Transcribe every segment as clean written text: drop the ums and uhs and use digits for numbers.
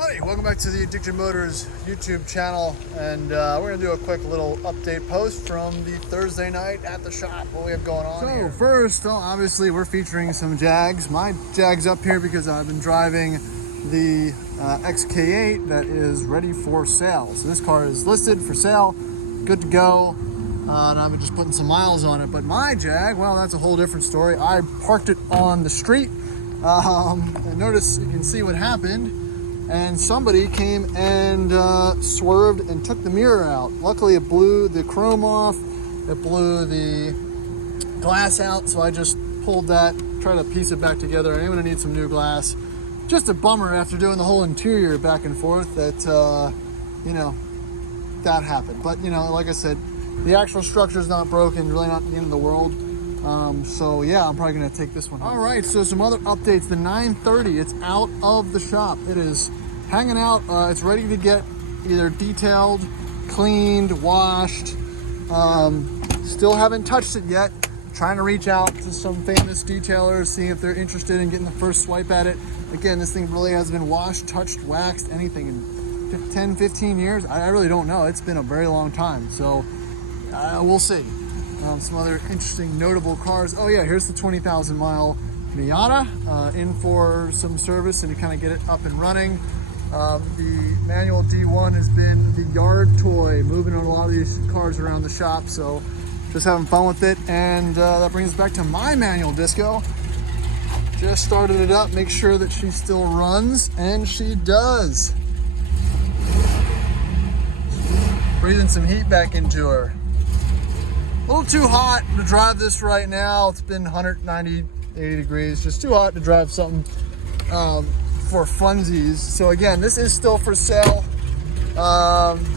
Howdy, welcome back to the Addicted Motors YouTube channel, and we're going to do a quick little update post from the Thursday night at the shop. What we have going on here. So first, obviously we're featuring some Jags. My Jag's up here because I've been driving the XK8 that is ready for sale. So this car is listed for sale, good to go, and I've been just putting some miles on it. But my Jag, well, that's a whole different story. I parked it on the street, and notice you can see what happened. And somebody came and swerved and took the mirror out. Luckily, it blew the chrome off. It blew the glass out, so I just pulled that, tried to piece it back together. I'm gonna need some new glass. Just a bummer after doing the whole interior back and forth that, you know, that happened. But, you know, like I said, the actual structure is not broken, really not the end of the world. So yeah, I'm probably gonna take this one home. All right, so some other updates. The 930, it's out of the shop. It is hanging out. It's ready to get either detailed, cleaned, washed. Still haven't touched it yet. Trying to reach out to some famous detailers, seeing if they're interested in getting the first swipe at it. Again, this thing really hasn't been washed, touched, waxed, anything in 10, 15 years. I really don't know. It's been a very long time, so we'll see. Some other interesting, notable cars. Oh yeah, here's the 20,000 mile Miata in for some service and to kind of get it up and running. The manual D1 has been the yard toy, moving on a lot of these cars around the shop, so just having fun with it. And that brings us back to my manual disco. Just started it up, make sure that she still runs, and she does. Breathing some heat back into her. A little too hot to drive this right now. It's been 190, 80 degrees. Just too hot to drive something for funsies. So again, this is still for sale.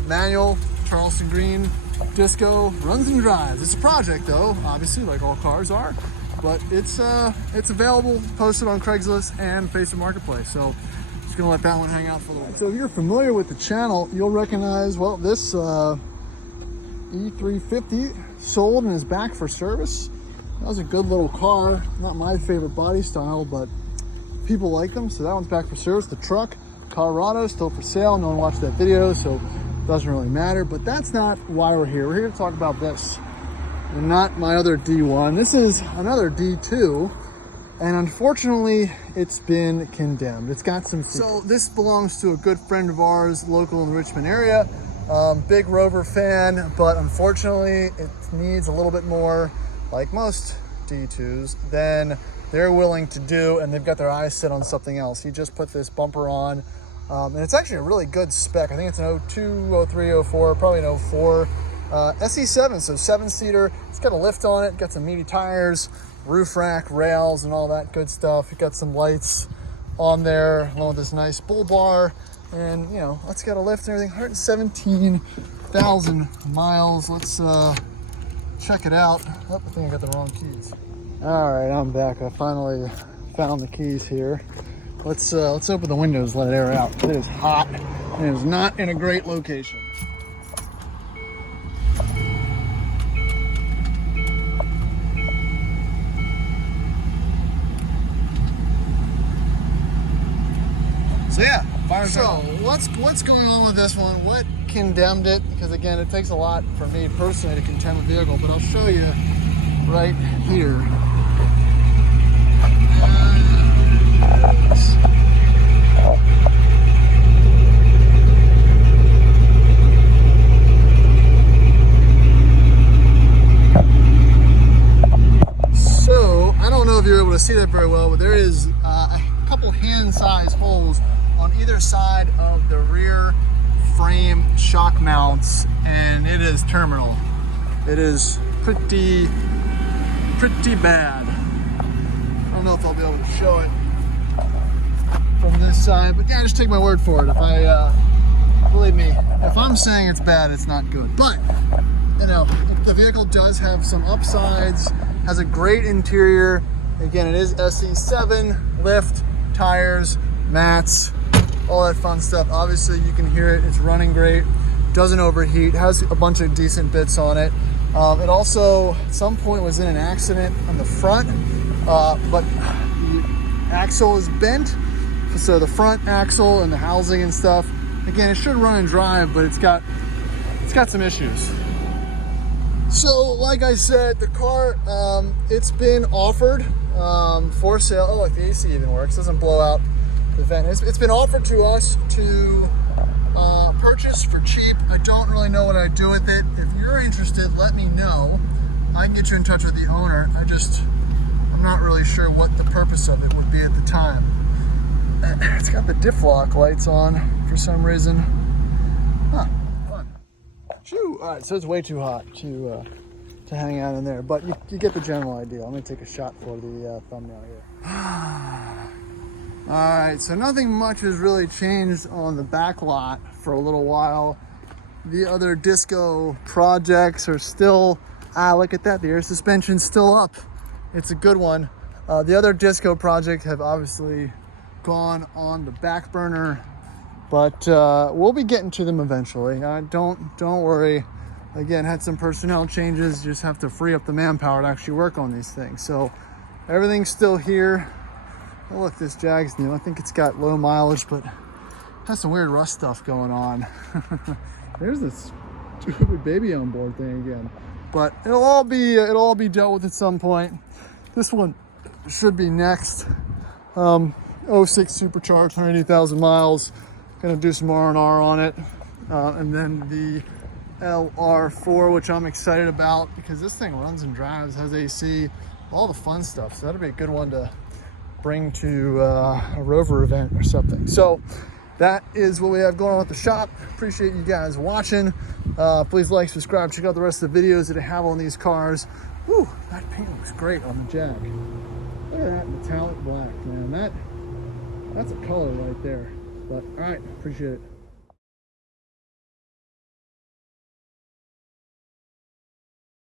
Manual, Charleston Green, disco, runs and drives. It's a project though, obviously, like all cars are. But it's available, posted on Craigslist and Facebook Marketplace. So just gonna let that one hang out for a little bit. So if you're familiar with the channel, you'll recognize, well, this E350 sold and is back for service. That was a good little car. Not my favorite body style, but people like them, so that one's back for service. The truck, Colorado, still for sale. No one watched that video, so it doesn't really matter. But that's not why we're here. We're here to talk about this, and not my other D1. This is another D2, and unfortunately, it's been condemned. It's got some... So this belongs to a good friend of ours, local in the Richmond area. Big Rover fan, but unfortunately it needs a little bit more, like most D2s, than they're willing to do, and they've got their eyes set on something else. He just put this bumper on, and it's actually a really good spec. I think it's an 02, 03, 04, probably an 04 SE7, so 7-seater. It's got a lift on it, got some meaty tires, roof rack, rails, and all that good stuff. It got some lights on there, along with this nice bull bar. And, you know, it's got a lift and everything. 117,000 miles. Let's check it out. Oh, I think I got the wrong keys. All right, I'm back. I finally found the keys here. Let's open the windows, let it air out. It is hot, and it is not in a great location. So yeah. So what's going on with this one? What condemned it? Because again, it takes a lot for me personally to condemn a vehicle, but I'll show you right here. So I don't know if you're able to see that very well, but there is a couple hand-sized holes on either side of the rear frame shock mounts, and it is terminal. It is pretty bad. I don't know if I'll be able to show it from this side, but yeah, just take my word for it. If believe me, if I'm saying it's bad, it's not good. But, you know, the vehicle does have some upsides, has a great interior. Again, it is SE7, lift, tires, mats, all that fun stuff. Obviously you can hear it, it's running great, doesn't overheat, has a bunch of decent bits on it. It also at some point was in an accident on the front, but the axle is bent So the front axle and the housing and stuff, again, it should run and drive, but it's got some issues. So like I said, the car, it's been offered for sale. Oh, like the AC even works, doesn't blow out the vent. It's been offered to us to purchase for cheap. I don't really know what I'd do with it. If you're interested, let me know. I can get you in touch with the owner. I'm not really sure what the purpose of it would be at the time. It's got the diff lock lights on for some reason. Huh, fun. Shoo. All right, so it's way too hot to hang out in there, but you get the general idea. I'm gonna take a shot for the thumbnail here. All right, so nothing much has really changed on the back lot for a little while. The other disco projects are still, look at that, the air suspension's still up. It's a good one. The other disco projects have obviously gone on the back burner, but we'll be getting to them eventually. Don't worry. Again, had some personnel changes, just have to free up the manpower to actually work on these things. So everything's still here. Oh, look, this Jag's new. I think it's got low mileage, but has some weird rust stuff going on. There's this stupid baby on board thing again. But it'll all be dealt with at some point. This one should be next. 06 supercharged, 180,000 miles. Gonna do some R&R on it. And then the LR4, which I'm excited about because this thing runs and drives, has AC, all the fun stuff. So that'll be a good one to bring to a Rover event or something. So that is what we have going on at the shop. Appreciate you guys watching. Please like, subscribe, check out the rest of the videos that I have on these cars. Whew, that paint looks great on the Jag. Look at that metallic black, man. That's a color right there. But all right, appreciate it.